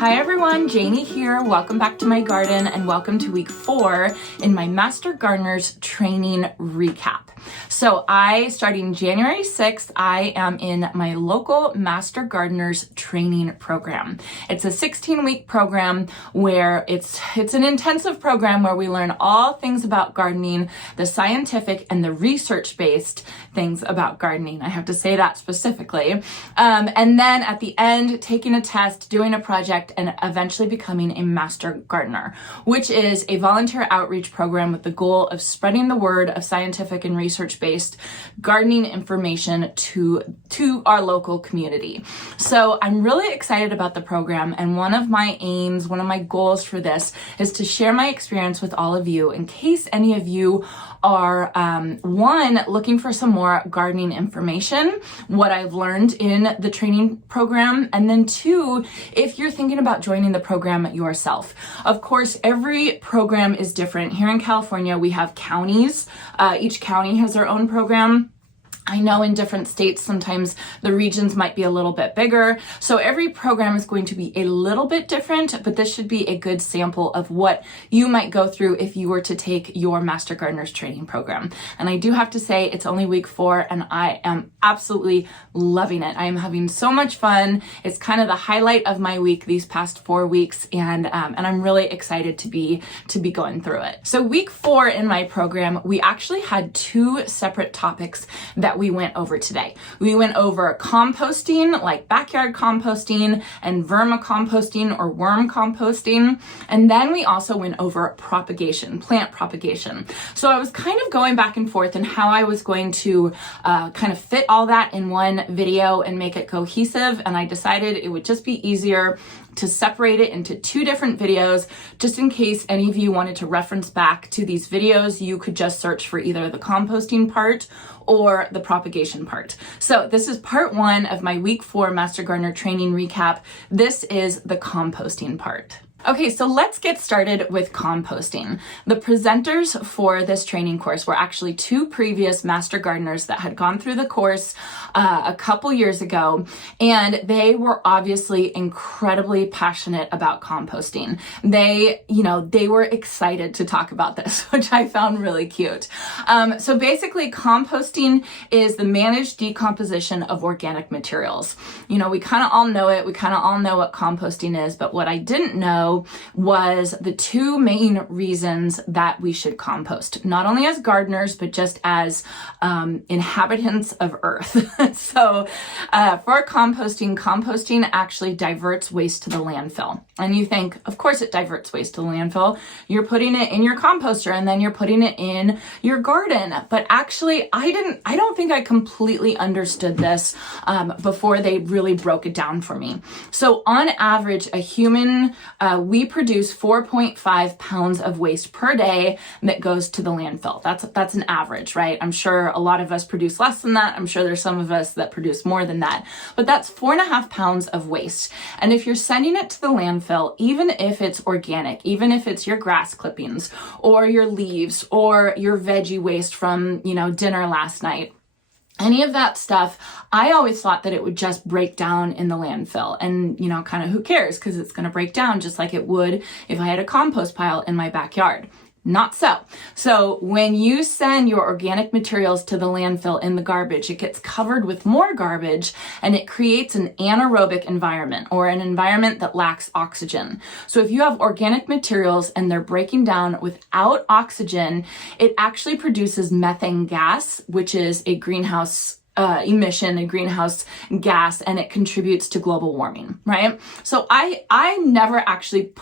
Hi everyone, Janie here. Welcome back to my garden and welcome to week 4 in my Master Gardener's training recap. So starting January 6th, I am in my local Master Gardener's training program. It's a 16-week program where it's an intensive program where we learn all things about gardening, the scientific and the research-based things about gardening. I have to say that specifically. And then at the end, taking a test, doing a project, and eventually becoming a Master Gardener, which is a volunteer outreach program with the goal of spreading the word of scientific and research-based gardening information to our local community. So I'm really excited about the program, and one of my aims, one of my goals for this is to share my experience with all of you in case any of you are one, looking for some more gardening information, what I've learned in the training program, and then 2, if you're thinking about joining the program yourself. Of course, every program is different. Here in California, we have counties. Each county has their own program. I know in different states, sometimes the regions might be a little bit bigger. So every program is going to be a little bit different, but this should be a good sample of what you might go through if you were to take your Master Gardener's training program. And I do have to say it's only week 4 and I am absolutely loving it. I am having so much fun. It's kind of the highlight of my week these past 4 weeks, and I'm really excited to be going through it. So week 4 in my program, we actually had 2 separate topics that we went over today. We went over composting, like backyard composting, and vermicomposting or worm composting. And then we also went over propagation, plant propagation. So I was kind of going back and forth in how I was going to kind of fit all that in one video and make it cohesive. And I decided it would just be easier to separate it into 2 different videos, just in case any of you wanted to reference back to these videos. You could just search for either the composting part or the propagation part. So this is part 1 of my week 4 Master Gardener training recap. This is the composting part. Okay, so let's get started with composting. The presenters for this training course were actually 2 previous Master Gardeners that had gone through the course a couple years ago, and they were obviously incredibly passionate about composting. They were excited to talk about this, which I found really cute. So basically, composting is the managed decomposition of organic materials. We kind of all know it. We kind of all know what composting is, but what I didn't know was the 2 main reasons that we should compost, not only as gardeners, but just as inhabitants of Earth. So for composting actually diverts waste to the landfill. And you think, of course it diverts waste to the landfill. You're putting it in your composter and then you're putting it in your garden. But actually, I don't think I completely understood this before they really broke it down for me. So on average, a human, we produce 4.5 pounds of waste per day that goes to the landfill. That's an average, right? I'm sure a lot of us produce less than that. I'm sure there's some of us that produce more than that, but that's 4.5 pounds of waste. And if you're sending it to the landfill, even if it's organic, even if it's your grass clippings or your leaves or your veggie waste from, dinner last night, any of that stuff, I always thought that it would just break down in the landfill. And, kind of who cares, because it's going to break down just like it would if I had a compost pile in my backyard. Not so. So when you send your organic materials to the landfill in the garbage, it gets covered with more garbage and it creates an anaerobic environment, or an environment that lacks oxygen. So if you have organic materials and they're breaking down without oxygen, it actually produces methane gas, which is a greenhouse emission, a greenhouse gas, and it contributes to global warming, right? So I never actually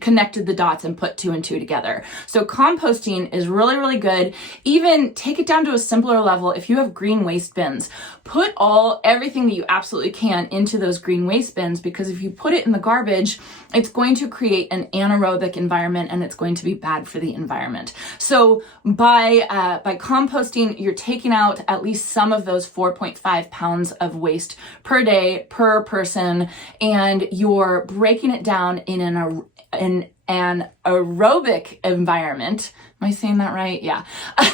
connected the dots and put 2 and 2 together. So composting is really, really good. Even take it down to a simpler level. If you have green waste bins, put everything that you absolutely can into those green waste bins, because if you put it in the garbage, it's going to create an anaerobic environment and it's going to be bad for the environment. So by composting, you're taking out at least some of those 4.5 pounds of waste per day per person, and you're breaking it down in an aerobic environment. Am I saying that right? Yeah.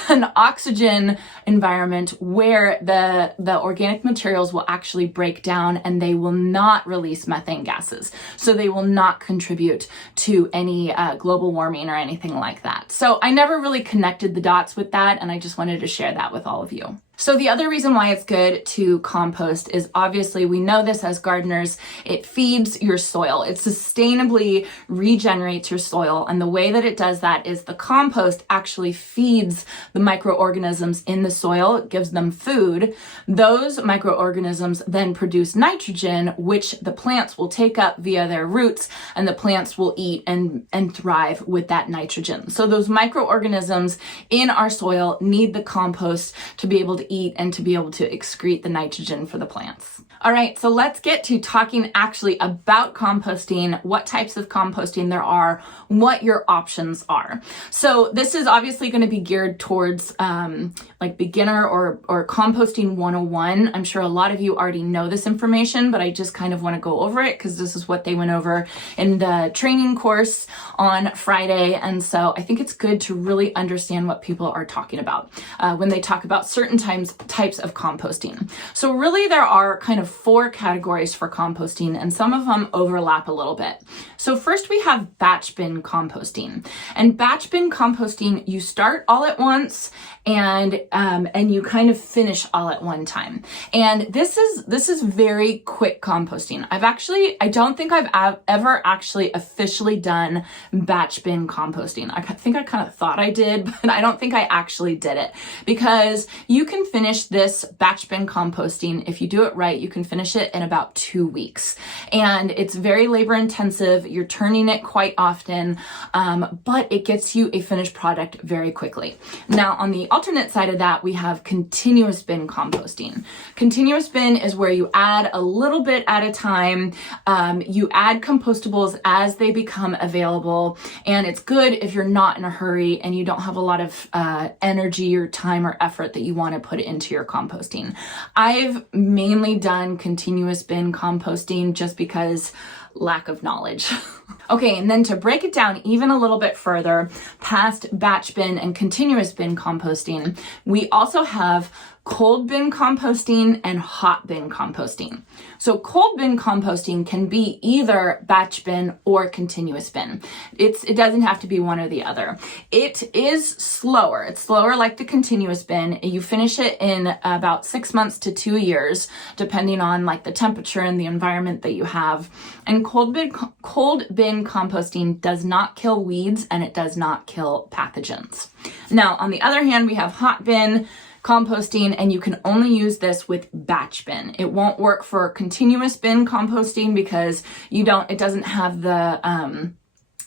An oxygen environment where the organic materials will actually break down and they will not release methane gases. So they will not contribute to any global warming or anything like that. So I never really connected the dots with that, and I just wanted to share that with all of you. So the other reason why it's good to compost is obviously we know this as gardeners, it feeds your soil. It sustainably regenerates your soil. And the way that it does that is the compost actually feeds the microorganisms in the soil. It gives them food. Those microorganisms then produce nitrogen, which the plants will take up via their roots, and the plants will eat and thrive with that nitrogen. So those microorganisms in our soil need the compost to be able to eat and to be able to excrete the nitrogen for the plants. All right, so let's get to talking actually about composting, what types of composting there are, what your options are. So this is obviously going to be geared towards like beginner or composting 101. I'm sure a lot of you already know this information, but I just kind of want to go over it because this is what they went over in the training course on Friday. And so I think it's good to really understand what people are talking about when they talk about certain types of composting. So really there are kind of 4 categories for composting, and some of them overlap a little bit. So first we have batch bin composting. And batch bin composting, you start all at once and you kind of finish all at one time. And this is very quick composting. I don't think I've ever actually officially done batch bin composting. I think I kind of thought I did, but I don't think I actually did it, because you can finish this batch bin composting. If you do it right, you can finish it in about 2 weeks. And it's very labor intensive. You're turning it quite often, but it gets you a finished product very quickly. Now, on the alternate side of that, we have continuous bin composting. Continuous bin is where you add a little bit at a time. You add compostables as they become available. And it's good if you're not in a hurry and you don't have a lot of energy or time or effort that you want to put into your composting. I've mainly done continuous bin composting just because lack of knowledge. Okay, and then to break it down even a little bit further, past batch bin and continuous bin composting, we also have cold bin composting and hot bin composting. So cold bin composting can be either batch bin or continuous bin. It doesn't have to be one or the other. It is slower. It's slower like the continuous bin. You finish it in about 6 months to 2 years, depending on like the temperature and the environment that you have. And cold bin composting does not kill weeds and it does not kill pathogens. Now, on the other hand, we have hot bin composting, and you can only use this with batch bin. It won't work for continuous bin composting because it doesn't have the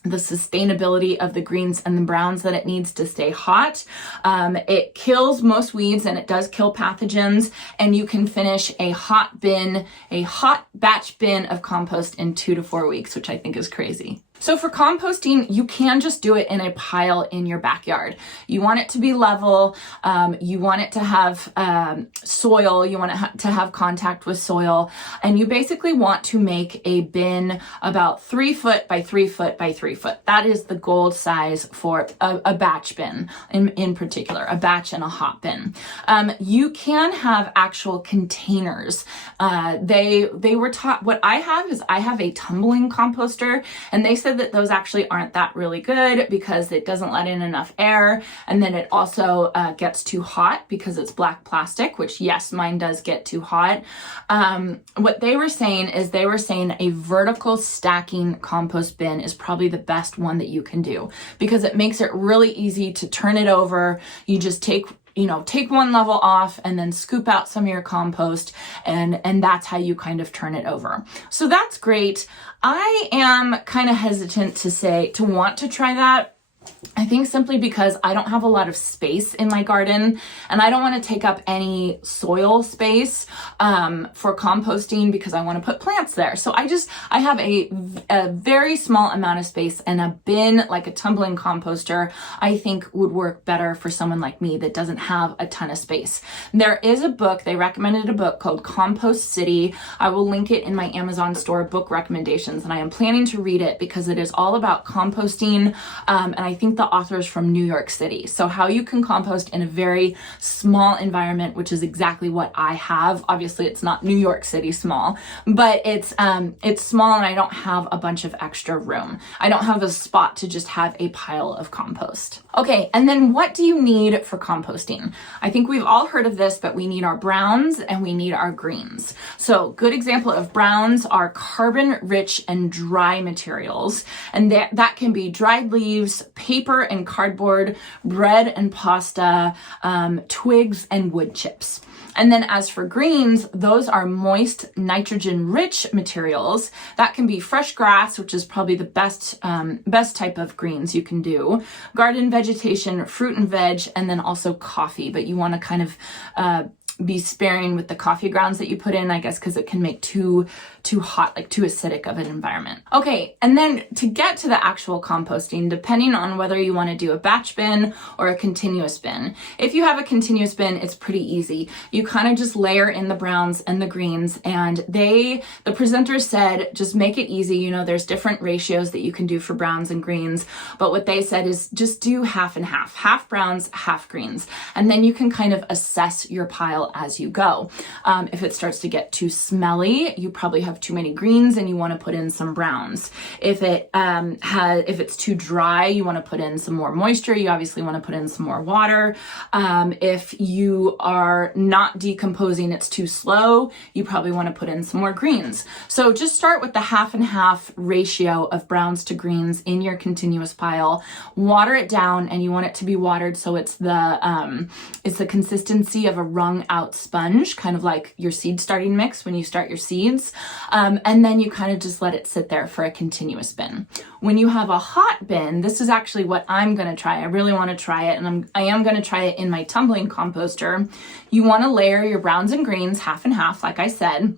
sustainability of the greens and the browns that it needs to stay hot. It kills most weeds and it does kill pathogens, and you can finish a hot batch bin of compost in 2 to 4 weeks, which I think is crazy. So for composting, you can just do it in a pile in your backyard. You want it to be level. You want it to have soil. You want it to have contact with soil. And you basically want to make a bin about 3 foot by 3 foot by 3 foot. That is the gold size for a batch bin in particular, a batch and a hot bin. You can have actual containers. They were taught, what I have a tumbling composter, and they said that those actually aren't that really good because it doesn't let in enough air, and then it also gets too hot because it's black plastic, which yes, mine does get too hot. What they were saying is a vertical stacking compost bin is probably the best one that you can do because it makes it really easy to turn it over. You just take one level off and then scoop out some of your compost, and that's how you kind of turn it over. So that's great. I am kind of hesitant to want to try that I think simply because I don't have a lot of space in my garden and I don't want to take up any soil space for composting because I want to put plants there. So I have a very small amount of space, and a bin, like a tumbling composter, I think would work better for someone like me that doesn't have a ton of space. There is a book, they recommended a book called Compost City. I will link it in my Amazon store book recommendations, and I am planning to read it because it is all about composting, and I think the author is from New York City. So how you can compost in a very small environment, which is exactly what I have. Obviously it's not New York City small, but it's small, and I don't have a bunch of extra room. I don't have a spot to just have a pile of compost. Okay, and then what do you need for composting? I think we've all heard of this, but we need our browns and we need our greens. So good example of browns are carbon rich and dry materials, and that can be dried leaves, paper and cardboard, bread and pasta, twigs and wood chips. And then as for greens, those are moist, nitrogen-rich materials. That can be fresh grass, which is probably the best type of greens you can do, garden vegetation, fruit and veg, and then also coffee. But you want to kind of be sparing with the coffee grounds that you put in, I guess, because it can make too hot, like too acidic of an environment. Okay, and then to get to the actual composting, depending on whether you want to do a batch bin or a continuous bin. If you have a continuous bin, it's pretty easy. You kind of just layer in the browns and the greens, and the presenter said, just make it easy. You know, there's different ratios that you can do for browns and greens, but what they said is just do half and half browns, half greens, and then you can kind of assess your pile as you go. If it starts to get too smelly, you probably have too many greens and you want to put in some browns. If it's too dry, you want to put in some more moisture. You obviously want to put in some more water. If you are not decomposing, it's too slow, you probably want to put in some more greens. So just start with the half and half ratio of browns to greens in your continuous pile. Water it down, and you want it to be watered so it's the consistency of a wrung out sponge, kind of like your seed starting mix when you start your seeds. And then you kind of just let it sit there for a continuous bin. When you have a hot bin, this is actually what I'm going to try. I really want to try it, and I am going to try it in my tumbling composter. You want to layer your browns and greens half and half, like I said.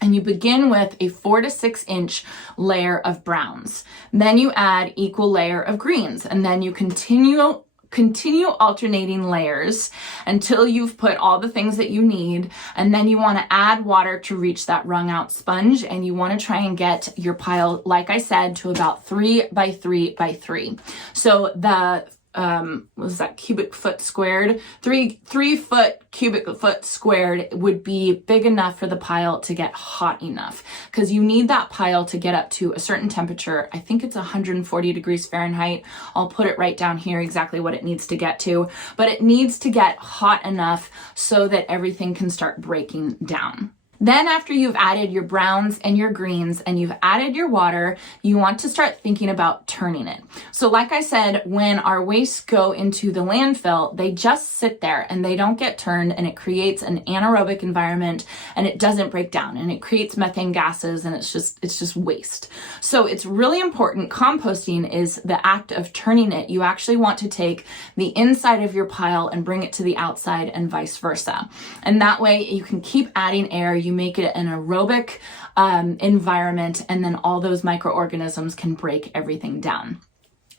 And you begin with a 4 to 6 inch layer of browns. Then you add equal layer of greens, and then you continue alternating layers until you've put all the things that you need. And then you want to add water to reach that wrung out sponge. And you want to try and get your pile, like I said, to about 3 by 3 by 3. So the what was that, cubic foot squared? 3 foot cubic foot squared would be big enough for the pile to get hot enough, because you need that pile to get up to a certain temperature. I think it's 140 degrees Fahrenheit. I'll put it right down here exactly what it needs to get to, but it needs to get hot enough so that everything can start breaking down. Then after you've added your browns and your greens and you've added your water, you want to start thinking about turning it. So like I said, when our wastes go into the landfill, they just sit there and they don't get turned, and it creates an anaerobic environment, and it doesn't break down, and it creates methane gases, and it's just waste. So it's really important. Composting is the act of turning it. You actually want to take the inside of your pile and bring it to the outside, and vice versa. And that way you can keep adding air. You make it an aerobic environment, and then all those microorganisms can break everything down.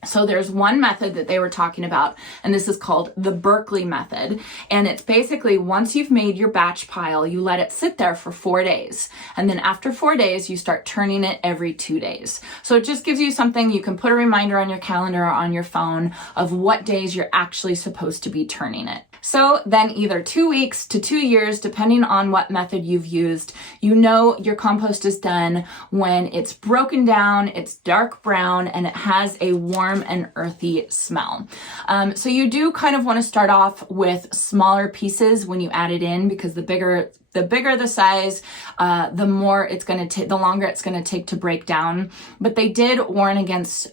So there's one method that they were talking about, and this is called the Berkeley method. And it's basically, once you've made your batch pile, you let it sit there for 4 days. And then after 4 days, you start turning it every 2 days. So it just gives you something, you can put a reminder on your calendar or on your phone of what days you're actually supposed to be turning it. So then either 2 weeks to 2 years, depending on what method you've used, you know your compost is done when it's broken down, it's dark brown, and it has a warm and earthy smell. So you do kind of want to start off with smaller pieces when you add it in, because the bigger the size, the more it's going to take, the longer it's going to take to break down. But they did warn against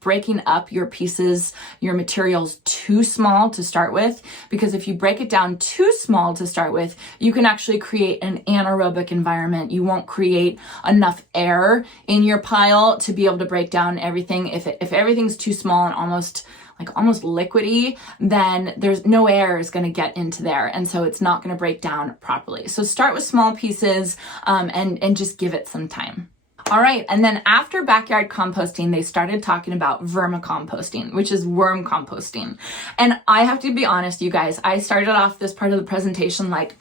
breaking up your pieces, your materials too small to start with, because if you break it down too small to start with, you can actually create an anaerobic environment. You won't create enough air in your pile to be able to break down everything. If everything's too small and almost liquidy, then there's no air is going to get into there. And so it's not going to break down properly. So start with small pieces, and just give it some time. All right, and then after backyard composting, they started talking about vermicomposting, which is worm composting. And I have to be honest, you guys, I started off this part of the presentation like,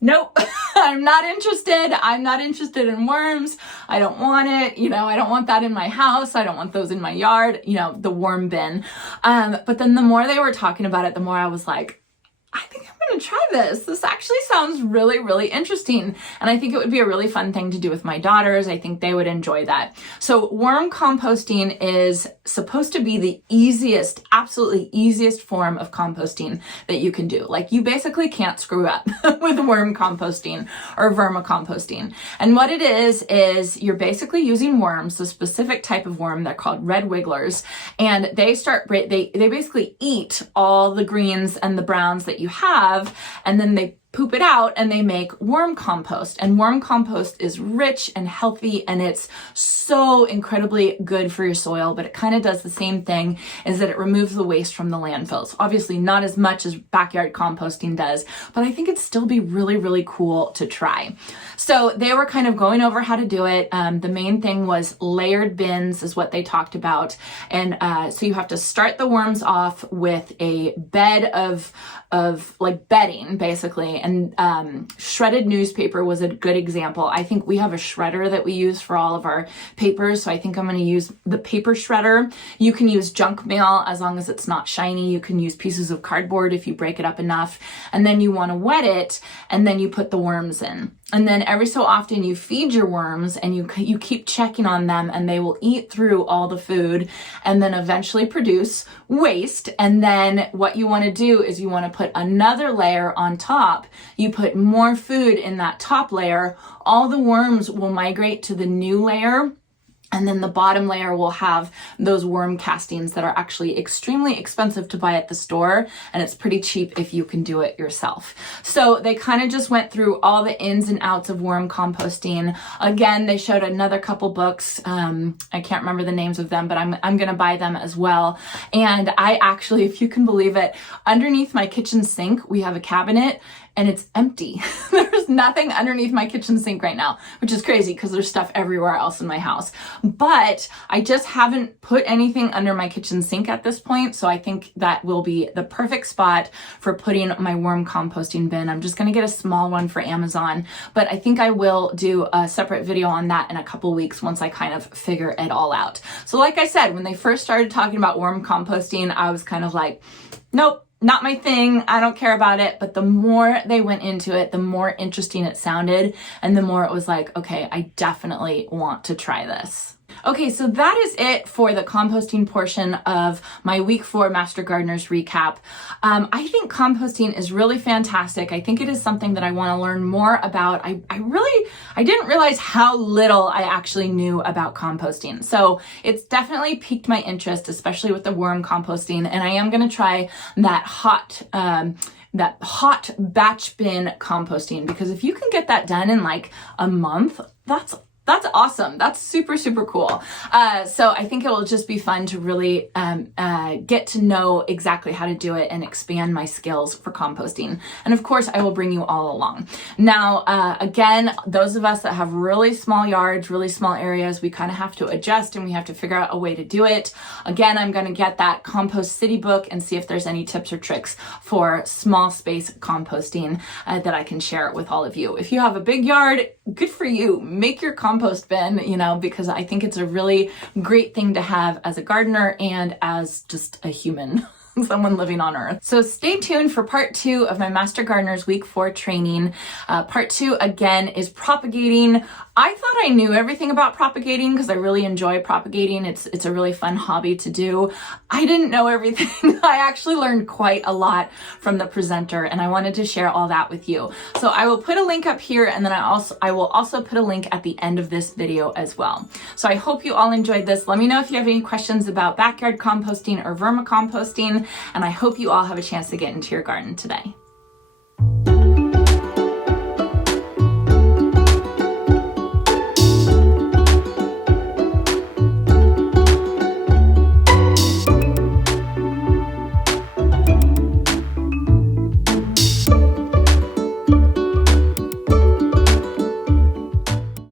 nope, I'm not interested. I'm not interested in worms. I don't want it. I don't want that in my house. I don't want those in my yard, the worm bin. But then the more they were talking about it, the more I was like, I think I'm going to try this. This actually sounds really, really interesting. And I think it would be a really fun thing to do with my daughters. I think they would enjoy that. So worm composting is supposed to be the easiest, absolutely easiest form of composting that you can do. Like, you basically can't screw up with worm composting or vermicomposting. And what it is you're basically using worms, a specific type of worm. They're called red wigglers. And they basically eat all the greens and the browns that you have, and then they poop it out and they make worm compost. And worm compost is rich and healthy, and it's so incredibly good for your soil, but it kind of does the same thing, is that it removes the waste from the landfills. Obviously not as much as backyard composting does, but I think it'd still be really, really cool to try. So they were kind of going over how to do it. The main thing was layered bins is what they talked about. And so you have to start the worms off with a bed of like bedding, basically. And shredded newspaper was a good example. I think we have a shredder that we use for all of our papers, so I think I'm going to use the paper shredder. You can use junk mail as long as it's not shiny. You can use pieces of cardboard if you break it up enough. And then you want to wet it, and then you put the worms in. And then every so often you feed your worms, and you keep checking on them, and they will eat through all the food and then eventually produce waste. And then what you want to do is you want to put another layer on top. You put more food in that top layer. All the worms will migrate to the new layer. And then the bottom layer will have those worm castings that are actually extremely expensive to buy at the store. And it's pretty cheap if you can do it yourself. So they kind of just went through all the ins and outs of worm composting. Again, they showed another couple books. I can't remember the names of them, but I'm going to buy them as well. And I actually, if you can believe it, underneath my kitchen sink, we have a cabinet, and it's empty. There's nothing underneath my kitchen sink right now, which is crazy because there's stuff everywhere else in my house. But I just haven't put anything under my kitchen sink at this point. So I think that will be the perfect spot for putting my worm composting bin. I'm just going to get a small one for Amazon, but I think I will do a separate video on that in a couple weeks once I kind of figure it all out. So like I said, when they first started talking about worm composting, I was kind of like, nope, not my thing. I don't care about it. But the more they went into it, the more interesting it sounded. And the more it was like, okay, I definitely want to try this. Okay, so that is it for the composting portion of my week 4 Master Gardeners recap. I think composting is really fantastic. I think it is something that I want to learn more about. I didn't realize how little I actually knew about composting. So it's definitely piqued my interest, especially with the worm composting. And I am going to try that hot batch bin composting, because if you can get that done in like a month, that's awesome. That's super, super cool. So I think it will just be fun to really get to know exactly how to do it and expand my skills for composting. And of course, I will bring you all along. Now, again, those of us that have really small yards, really small areas, we kind of have to adjust and we have to figure out a way to do it. Again, I'm going to get that Compost City book and see if there's any tips or tricks for small space composting that I can share with all of you. If you have a big yard, good for you. Make your compost bin, because I think it's a really great thing to have as a gardener and as just a human. someone living on Earth. So stay tuned for part 2 of my Master Gardeners Week 4 training. Part 2 again is propagating. I thought I knew everything about propagating because I really enjoy propagating. It's a really fun hobby to do. I didn't know everything. I actually learned quite a lot from the presenter, and I wanted to share all that with you. So I will put a link up here, and then I will also put a link at the end of this video as well. So I hope you all enjoyed this. Let me know if you have any questions about backyard composting or vermicomposting, and I hope you all have a chance to get into your garden today.